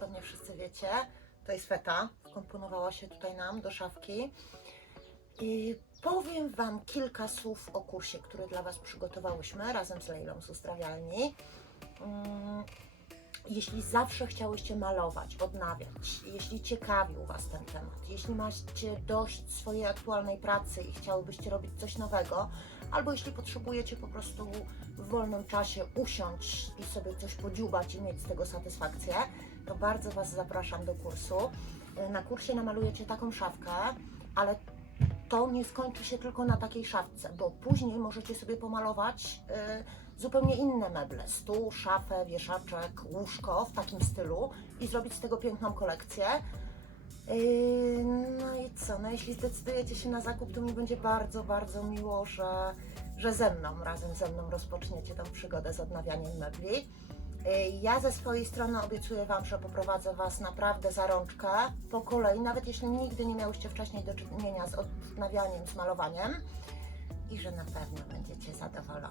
pewnie wszyscy wiecie. To jest feta, wkomponowała się tutaj nam do szafki. I powiem Wam kilka słów o kursie, który dla Was przygotowałyśmy razem z Lejlą z Uzdrawialni. Mm, Jeśli zawsze chciałyście malować, odnawiać, jeśli ciekawił Was ten temat, jeśli macie dość swojej aktualnej pracy i chciałybyście robić coś nowego, albo jeśli potrzebujecie po prostu w wolnym czasie usiąść i sobie coś podziubać i mieć z tego satysfakcję, to bardzo Was zapraszam do kursu. Y, Na kursie namalujecie taką szafkę, ale to nie skończy się tylko na takiej szafce, bo później możecie sobie pomalować y, zupełnie inne meble, stół, szafę, wieszaczek, łóżko w takim stylu i zrobić z tego piękną kolekcję. I co, no jeśli zdecydujecie się na zakup, to mi będzie bardzo, bardzo miło, że, że ze mną, razem ze mną rozpoczniecie tą przygodę z odnawianiem mebli. Yy, Ja ze swojej strony obiecuję Wam, że poprowadzę Was naprawdę za rączkę po kolei, nawet jeśli nigdy nie miałyście wcześniej do czynienia z odnawianiem, z malowaniem i że na pewno będziecie zadowolone.